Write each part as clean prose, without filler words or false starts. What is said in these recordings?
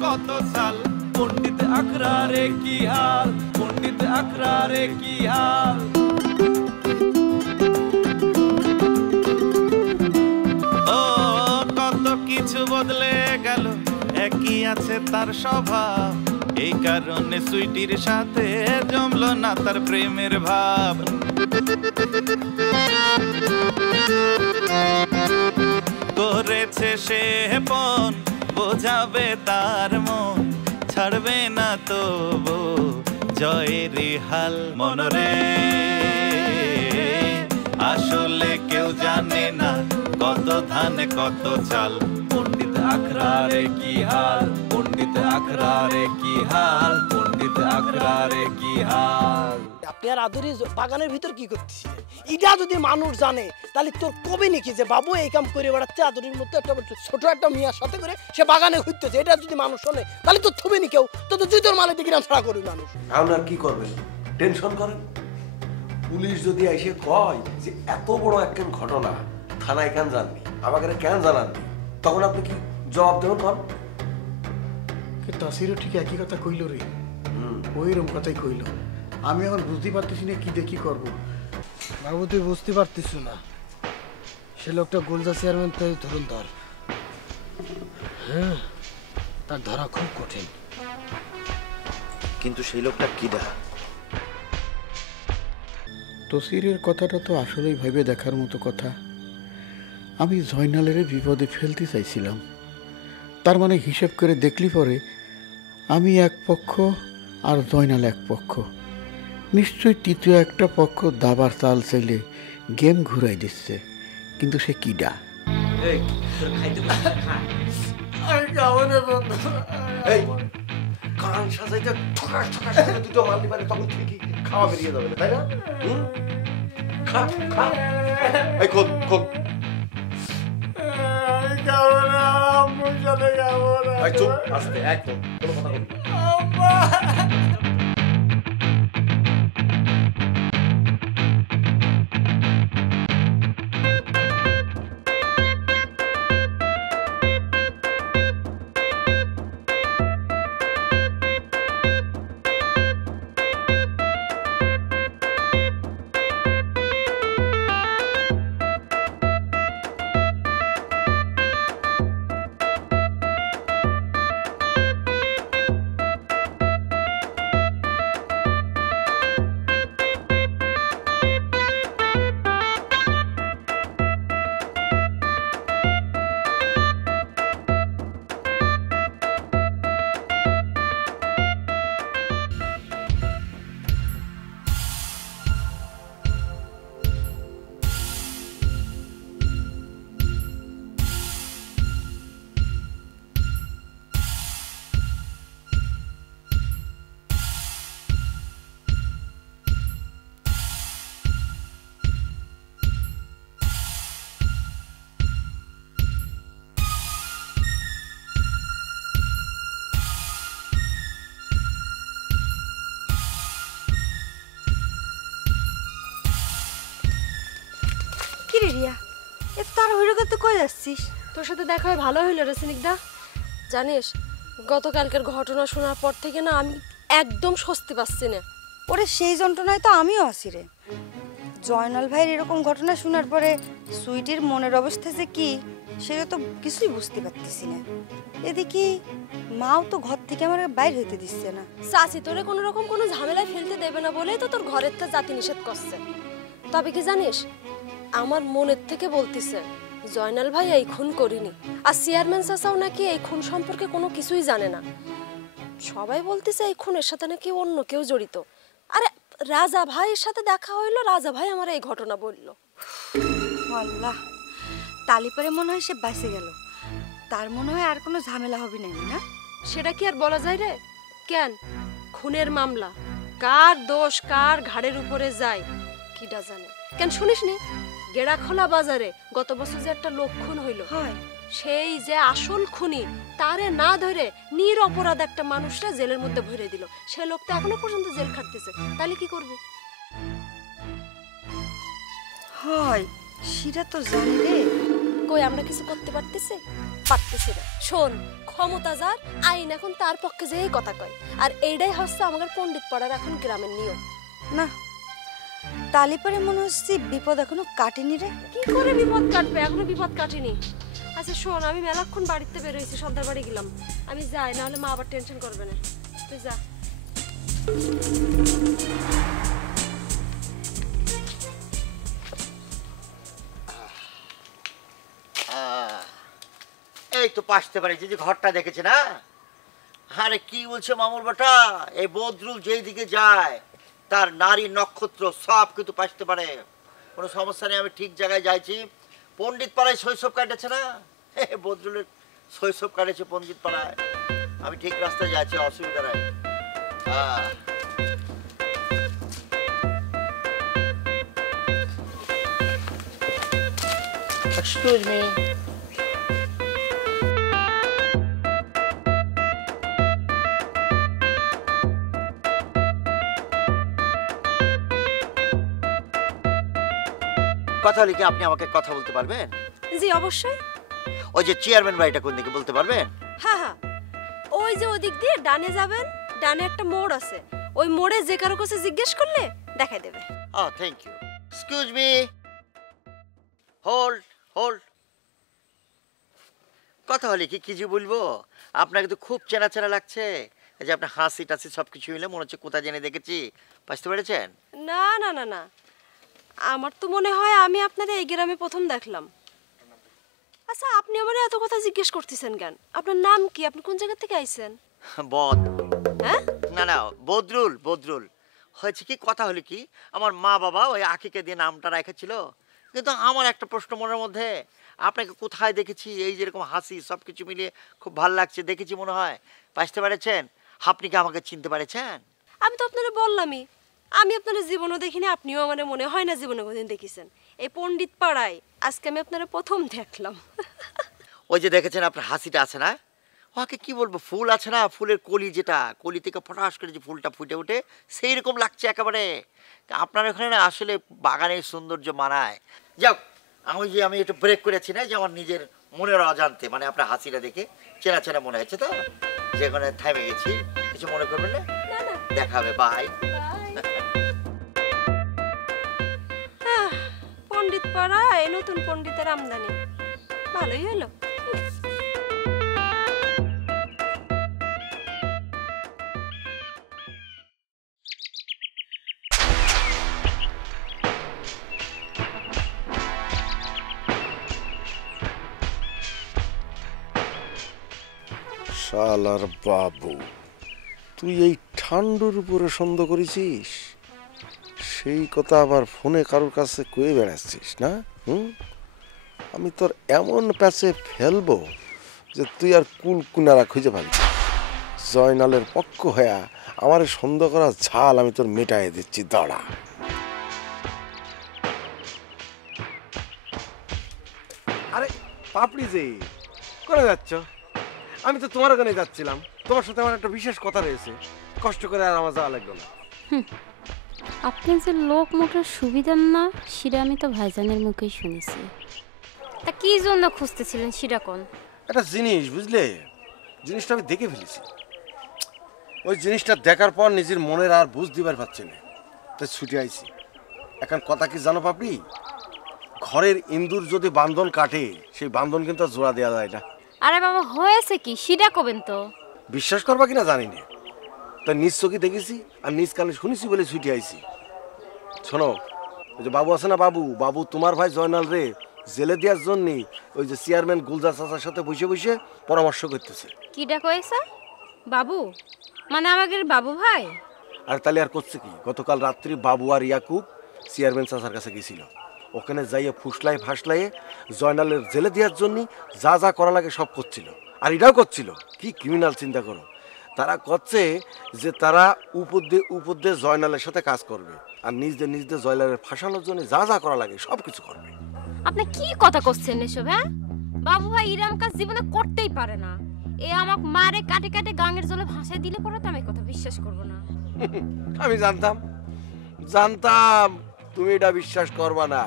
কত সাল পণ্ডিত আকরারে কি হাল পণ্ডিত আকরারে কি হাল ও কত কিছু বদলে গেল একই আছে তার স্বভাব এই কারণে সুইটির সাথে জমলো না তার প্রেমের ভাব করেছে সে পণ বোঝাবে তার মন ছাড়বে না তবু জয়ের হাল মনরে আসলে কেউ জানে না কত ধান কত চাল পণ্ডিত আকরারে কি হাল পণ্ডিত আকরারে কি হাল পণ্ডিত আকরারে কি হাল আপনি আর আদুরি বাগানের ভিতর কি করতেছিলেন এটা যদি মানুষ জানে তাহলে তোর কবে নাকি যে বাবু এই কাম করে বেড়াচ্ছে আদুরির মতো একটা ছোট একটা মিয়ার সাথে করে সে বাগানে ঘুরতেছে এটা যদি মানুষ শোনে তাহলে তো থুবে নি কেউ তো জুতোর মালে দিকে ছাড়া করবি মানুষ এখন আর কি করবেন টেনশন করেন পুলিশ যদি এসে কয় যে এত বড় একখান ঘটনা থানায় কেন জাননি আমাকে কেন জানাননি তখন আপনি কি জবাব দেবেন কন তাসিরও ঠিক একই কথা কইল রে ওইরকম কথাই কইল আমি এখন বুঝতে পারতেছি না কি দেখি করব বাবু তুই বুঝতে পারতিস না সে লোকটা গোলজা চেয়ারম্যান তাই ধরুন ধর হ্যাঁ তার ধরা খুব কঠিন কিন্তু সেই লোকটা কিডা তসিরের কথাটা তো আসলেই ভেবে দেখার মতো কথা আমি জয়নালের বিপদে ফেলতে চাইছিলাম তার মানে হিসেব করে দেখলি পরে আমি এক পক্ষ আর জয়নাল এক পক্ষ নিশ্চয়ই তৃতীয় একটা পক্ষ দাবার চাল চাইলে গেম ঘুরাই দিচ্ছে কিন্তু সে কিডা কান সাজাইতে ঠকাস ঠকাস করে দুটো মারলি পারে তখন ঠিকই খাওয়া বেরিয়ে যাবে তাই না খা খা এই খোল খোল চুপ আস্তে একদম কোনো কথা বলবি তোর সাথে দেখা হয় ভালো হইল রে সিনিকদা জানিস গতকালকের ঘটনা শোনার পর থেকে না আমি একদম স্বস্তি পাচ্ছি না ওরে সেই যন্ত্রণায় তো আমিও আছি রে জয়নাল ভাইয়ের এরকম ঘটনা শোনার পরে সুইটির মনের অবস্থা যে কি সেটা তো কিছুই বুঝতে পারতেছি না এদিকে মাও তো ঘর থেকে আমার বাইরে হইতে দিচ্ছে না চাচি তোরে কোনো রকম কোনো ঝামেলায় ফেলতে দেবে না বলেই তো তোর ঘরের তা জাতি নিষেধ করছে তবে কি জানিস আমার মনের থেকে বলতিছে জয়নাল ভাই এই খুন করিনি আর চেয়ারম্যান চাচাও নাকি এই খুন সম্পর্কে কোনো কিছুই জানে না সবাই বলতিছে এই খুনের সাথে নাকি অন্য কেউ জড়িত আরে রাজা ভাইয়ের সাথে দেখা হইলো রাজা ভাই আমার এই ঘটনা বললো আল্লাহ তালি পরে মনে হয় সে বাঁচে গেল তার মনে হয় আর কোনো ঝামেলা হবে না না সেটা কি আর বলা যায় রে কেন খুনের মামলা কার দোষ কার ঘাড়ের উপরে যায় কিডা জানে কেন শুনিস নি গেড়াখোলা বাজারে গত বছর যে একটা লোক খুন হইল হয় সেই যে আসল খুনি তারে না ধরে নিরপরাধ একটা মানুষরা জেলের মধ্যে ভরে দিল সে লোকটা এখনো পর্যন্ত জেল খাটতেছে তাহলে কি করবে হয় সেটা তো জানি রে কই আমরা কিছু করতে পারতেছি না। শোন, ক্ষমতা যার আইন এখন তার পক্ষে যেই কথা কয়, আর এইটাই হচ্ছে আমাদের পণ্ডিত পাড়ার এখন গ্রামের নিয়ম। না, তালি পরে মনে হচ্ছে বিপদ এখনো কাটেনি রে। কি করে বিপদ কাটবে? এখনো বিপদ কাটেনি। আচ্ছা শোন, আমি মেলাক্ষণ বাড়িতে বের হয়েছি, সন্ধ্যার বাড়ি গেলাম, আমি যাই, নাহলে মা আবার টেনশন করবে না। তুই যা। এই তো পাশতে পারে যে ঘরটা দেখেছে না? আরে কি বলছে মামুর বেটা, এই বদরুল যেই দিকে যায় তার নারী নক্ষত্র সব কিন্তু পাশতে পারে। কোনো সমস্যা নেই, আমি ঠিক জায়গায় যাইছি। পণ্ডিত পাড়ায় শৈশব কাটেছে না, বদরুলের শৈশব কাটেছে পণ্ডিত পাড়ায়। আমি ঠিক রাস্তায় যাচ্ছি, অসুবিধা নাই। Excuse me. কথা হলে কি আপনি আমাকে কথা বলতে পারবেন? জি অবশ্যই। ওই যে চেয়ারম্যান বাড়িটা কোন দিকে বলতে পারবেন? হ্যাঁ হ্যাঁ, ওই যে ওদিক দিয়ে ডানে যাবেন, ডানে একটা মোড় আছে, ওই মোড়ে যে কারো কাছে জিজ্ঞেস করলে দেখাই দেবে। Thank you. Excuse me, hold hold. কথা হলে কি কি যে বলবো, আপনাকে তো খুব চেনা চেনা লাগছে। এই যে আপনার হাসি টাসি সব কিছু মিলে মনে হচ্ছে কোথায় জেনে দেখেছি। বুঝতে পেরেছেন? না না না না, আমার তো মনে হয় আমি আপনাদের এই গ্রামে প্রথম দেখলাম। আচ্ছা আপনি আমার এত কথা জিজ্ঞেস করতেছেন কেন? আপনার নাম কি? আপনি কোন জায়গা থেকে আইছেন? বদ হ্যাঁ? না না, বদরুল বদরুল। হয়েছে কি, কথা হলো কি, আমার মা বাবা ওই আখিকে দিয়ে নামটা রেখেছিল, কিন্তু আমার একটা প্রশ্ন মনের মধ্যে, আপনাকে কোথায় দেখেছি, এই যেরকম হাসি সব কিছু মিলিয়ে খুব ভালো লাগছে, দেখেছি মনে হয়। বুঝতে পেরেছেন? আপনি কি আমাকে চিনতে পেরেছেন? আমি তো আপনারা বললামই, আমি আপনার জীবনও দেখিনি, আপনিও আমার মনে হয় না জীবনে কোনদিন দেখেছেন। এই পণ্ডিত পাড়ায় আজকে আমি আপনারা প্রথম দেখলাম। ওই যে দেখেছেন আপনার হাসিটা আছে না, ওকে কি বলবো, ফুল আছে না, ফুলের কলি, যেটা কলি থেকে ফটাস করে যে ফুলটা ফুটে ওঠে সেই রকম লাগছে একেবারে। আপনার ওখানে না আসলে বাগানের সৌন্দর্য মানায়। যাক, আমি একটু ব্রেক করেছি না, যে আমার নিজের মনের অজান্তে, মানে আপনার হাসিটা দেখে চেনা চেনা মনে হচ্ছে, তো যেখানে থেমে গেছি। কিছু মনে করবেন না, দেখা হবে, বাই। পণ্ডিত পাড়ায় নতুন পণ্ডিতের আমদানি, ভালোই হলো। শালার বাবু, তুই এই ঠান্ডুর উপরে সন্দেহ করেছিস? সেই কথা আবার ফোনে কারোর কাছে কয়ে বেড়াচ্ছিস না? আমি তোর এমন প্যাচে ফেলবো যে তুই আর কুল কুনারা খুঁজে পাবি। জয়নালের পক্ষ হয়ে আমার সন্দেহ করা ঝাল আমি তোর মেটাই দিচ্ছি, দাঁড়া। আরে পাপড়ি যে করে যাচ্ছ? আমি তো তোমার ওখানে যাচ্ছিলাম, তোমার সাথে আমার একটা বিশেষ কথা রয়েছে, কষ্ট করে আর আমার যাওয়া লাগলো না। আপনি যে লোক মুখের সুবিধার না, সেটা আমি তো ভাইজানের মুখেই শুনেছি। তা কি জন্য খুঁজতেছিলেন সেটা কোন? একটা জিনিস, বুঝলে, জিনিসটা আমি দেখে ফেলেছি। ওই জিনিসটা দেখার পর নিজের মনের আর বুঝ দিবার পাচ্ছি না, তাই ছুটে আইছি। এখন কথা কি জানো পাপড়ি, ঘরের ইন্দুর যদি বান্ধন কাটে, সেই বান্ধন কিন্তু আর জোড়া দেওয়া যায় না। আরে বাবা, হয়েছে কি সেটা কবেন তো। বিশ্বাস করবা কিনা জানি না, তাই নিজ চোখে দেখেছি আর নিজ কানে শুনেছি বলে ছুটে আইছি। শোনো, ওই যে বাবু আছে না, বাবু তোমার ভাই জয়নাল রে জেলে দেওয়ার জন্য ওই যে চেয়ারম্যান গুলজার চাচার সাথে বসে বসে পরামর্শ করতেছে। কিটা কয়েছে? বাবু মানে আমাদের বাবু ভাই? আর তাহলে আর করছে কি, গতকাল রাত্রি বাবু আর ইয়াকুব চেয়ারম্যান চাচার কাছে গেছিল। ওখানে যাইয়ে ফুসলাই ফাসলাইয়ে জয়নালের জেলে দেওয়ার জন্য যা যা করা লাগে সব করছিল। আর এটাও করছিল কি ক্রিমিনাল, চিন্তা করো। তারা করছে যে তারা উপর দিয়ে জয়নালের সাথে কাজ করবে, আর নিজদের জয়নালের ফাঁসানোর জন্য যা যা করা লাগে সব কিছু করবে। আপনি কি কথা করছেন এসব? হ্যাঁ, বাবু ভাই ইরাম কাজ জীবনে করতেই পারে না। এ আমাকে মারে কাটে কাটে গাঙের জলে ভাসায় দিলে পরে তো আমি কথা বিশ্বাস করবো না। আমি জানতাম তুমি এটা বিশ্বাস করবা না,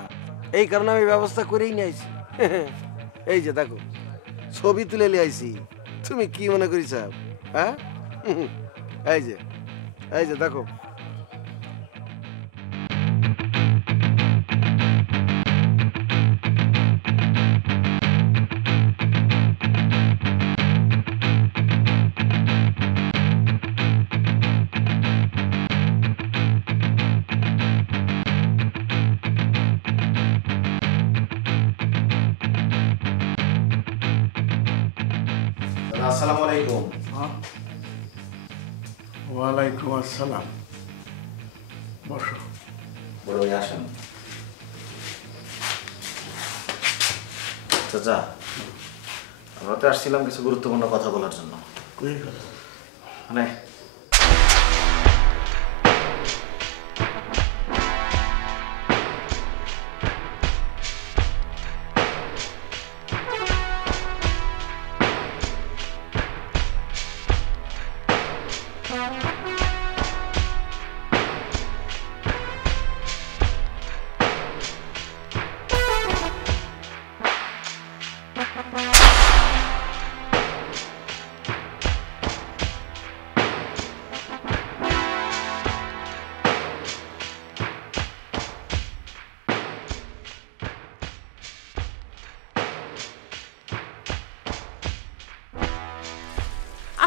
এই কারণে আমি ব্যবস্থা করেই নিয়েছি। এই যে দেখো ছবি তুলে নিয়ে আইছি, তুমি কি মনে করিস? হ্যাঁ এই যে দেখো। আসসালামু আলাইকুম। ওয়ালাইকুম আসসালাম। বসো। বড় ভাই আসেন। চাচা, আমরা তো আসছিলাম কিছু গুরুত্বপূর্ণ কথা বলার জন্য। মানে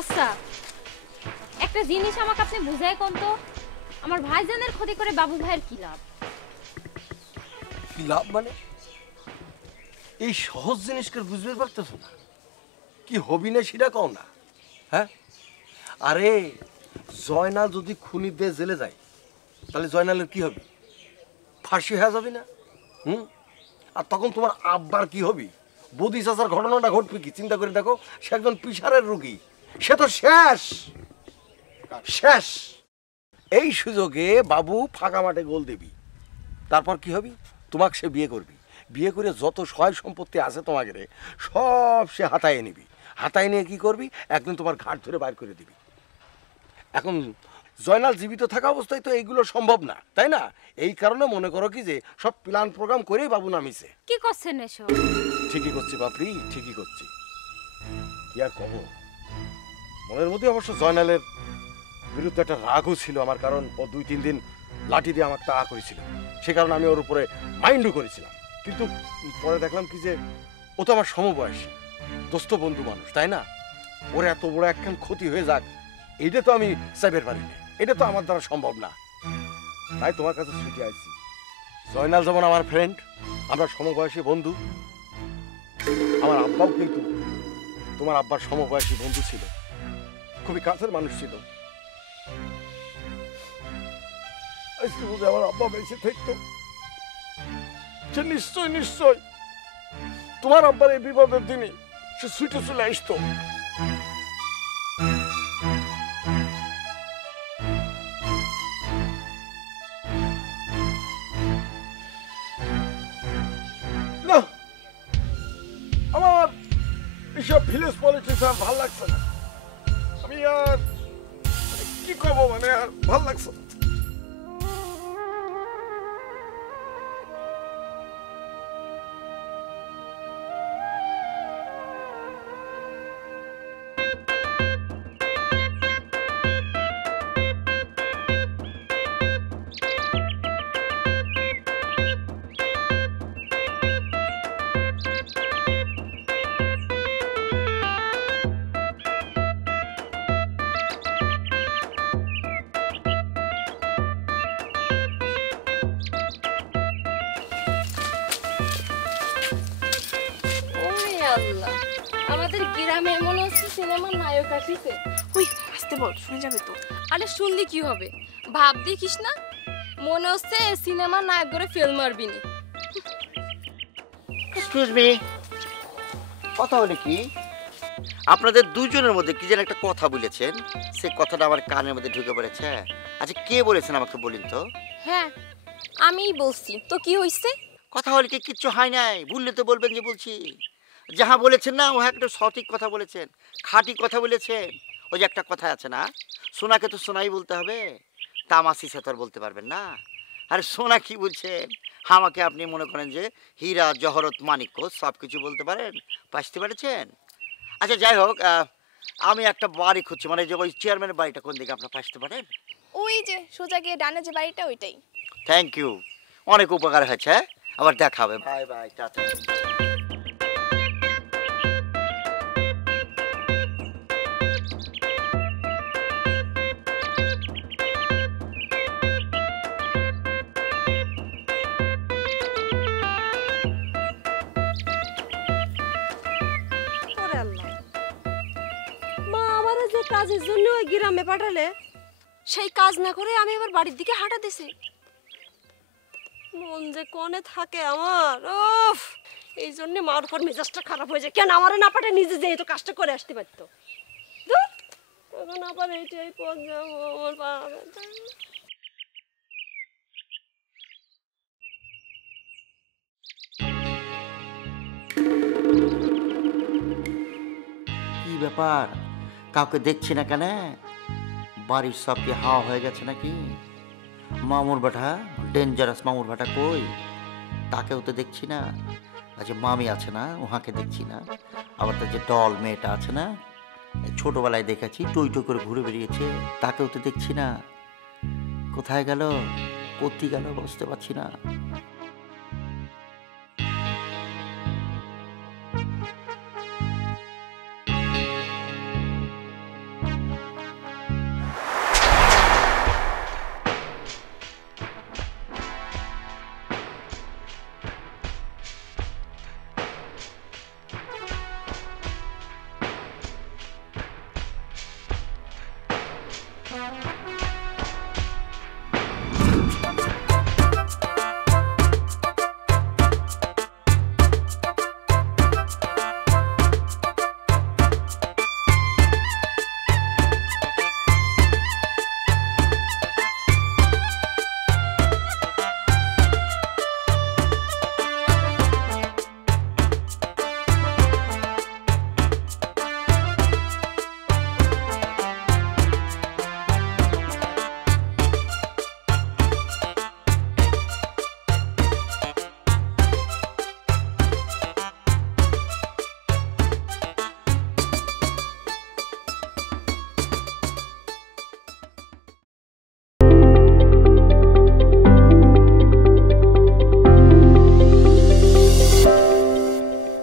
আচ্ছা, একটা জিনিস আমাকে আপনি বুঝাই কোন তো, আমার ভাইজানের ক্ষতি করে বাবু ভাইয়ের কি লাভ? কি লাভ মানে? এই সহজ জিনিসকে বুঝতে পারতেছো না? কি হবি না সেটা কও না। হ্যাঁ, আরে জয়নাল যদি খুনিদের জেলে যায় তাহলে জয়নালের কি হবে? ফাঁসি হয়ে যাবে না? আর তখন তোমার আব্বার কি হবে? বৌদি চাচার ঘটনাটা ঘটবে কি? চিন্তা করে দেখো, সে একজন পিসারের রোগী, সে তো শেষ শেষ। এই সুযোগে বাবু ফাঁকা মাঠে গোল দেবি, তারপর কি হবে? তোমাকে সে বিয়ে করবি, বিয়ে করে যত সয় সম্পত্তি আছে তোমাকে সব সে হাতায় নিবি। হাতায় নিয়ে কি করবি? একদিন তোমার ঘাট ধরে বাইর করে দিবি। এখন জয়নাল জীবিত থাকা অবস্থায় তো এইগুলো সম্ভব না, তাই না? এই কারণে মনে করো কি যে সব প্ল্যান প্রোগ্রাম করেই বাবু নামিছে। কি করছেন এসব? ঠিকই করছি বাপরি, ঠিকই করছি। কি আর কব, মনের মধ্যে অবশ্য জয়নালের বিরুদ্ধে একটা রাগও ছিল আমার, কারণ ও 2-3 দিন লাঠি দিয়ে আমাকে তাড়া করেছিল, সে কারণে আমি ওর উপরে মাইন্ডও করেছিলাম। কিন্তু পরে দেখলাম কি যে ও তো আমার সমবয়সী, দোস্ত বন্ধু মানুষ, তাই না? ওর এত বড় একখান ক্ষতি হয়ে যাক, এইটা তো আমি চাইবার পারি না, এটা তো আমার দ্বারা সম্ভব না। তাই তোমার কাছে ছুটি আসছি। জয়নাল যেমন আমার ফ্রেন্ড, আমরা সমবয়সী বন্ধু, আমার আব্বাও কিন্তু তোমার আব্বার সমবয়সী বন্ধু ছিল, খুবই কাছের মানুষ ছিল। আজকে বুঝে আমার আব্বা বেঁচে থাকতো, সে নিশ্চয় নিশ্চয় তোমার আব্বার এই বিপদের দিনে সে ছুটে চলে আসতো। না, আমার এসব ভিলেজ পলিটিক্স আর ভাল লাগছে না। আমি আর কি করবো, মানে আর ভাল লাগছে না। আল্লাহ, আমাদের গ্রামে এমন হচ্ছে সিনেমার নায়ক আসিছে। ওই আসতে বল, শুনে যাবে তো। আরে শুনলি কি হবে? ভাব দেখিস না, মনে হচ্ছে সিনেমার নায়ক করে ফিল্ম মারবি নি। এক্সকিউজ মি, কথা হলো কি? আপনাদের দুজনের মধ্যে কি যেন একটা কথা বলেছেন, সে কথাটা আমার কানের মধ্যে ঢুকে পড়েছে। আচ্ছা, কে বলেছেন আমাকে বলুন তো? হ্যাঁ, আমিই বলছি। তো কি হইছে? কথা হলে কি কিচ্ছু হয় নাই, ভুললে তো বলবেন যে বলছি। যাহা বলেছেন না, ও একটা সঠিক কথা বলেছেন, খাঁটি কথা বলেছেন। ওই যে একটা কথা আছে না, সোনাকে তো সোনাই বলতে হবে, তামাশি সে তো আর বলতে পারবেন না। আরে সোনা কি বলছেন, আমাকে আপনি মনে করেন যে হীরা জহরত মানিক্য সব কিছু বলতে পারেন, পাইতে পেরেছেন। আচ্ছা যাই হোক, আমি একটা বাড়ি খুঁজছি, মানে যে ওই চেয়ারম্যানের বাড়িটা কোন দিকে আপনারা পাইতে পারেন? ওই যে সোজা গিয়ে ডানে যে বাড়িটা ওইটাই। থ্যাংক ইউ, অনেক উপকার হয়েছে। আবার দেখা হবে, বাই বাই, টাটা। ওরে আল্লাহ, মা আমার যে কাজের জন্য ওই গ্রামে পাঠালে, সেই কাজ না করে আমি এবার বাড়ির দিকে হাঁটা দিছি। মন যে কোণে থাকে আমার, ওফ! এই জন্য মার উপর মেজাজটা খারাপ হয়ে যায়। কেন আমারে না পাঠায় নিজে যে তো কাজটা করে আসতে পারতো। ধুর, এখন আবার এইটাই পথ যাবো, আমার পা ব্যথা। কি ব্যাপার, কাউকে দেখছি না কেন? বাড়ির সব কি হাওয়া হয়ে গেছে নাকি? মামুর বাটা, ডেঞ্জারাস মামুর বাটা কই? তাকেও তো দেখছি না। আচ্ছা মামি আছে না, ওহাকে দেখছি না। আবার তার যে ডল মেয়েটা আছে না, ছোটবেলায় দেখেছি টই টই করে ঘুরে বেরিয়েছে, তাকেও তো দেখছি না। কোথায় গেল, কোথায় গেল বুঝতে পারছি না।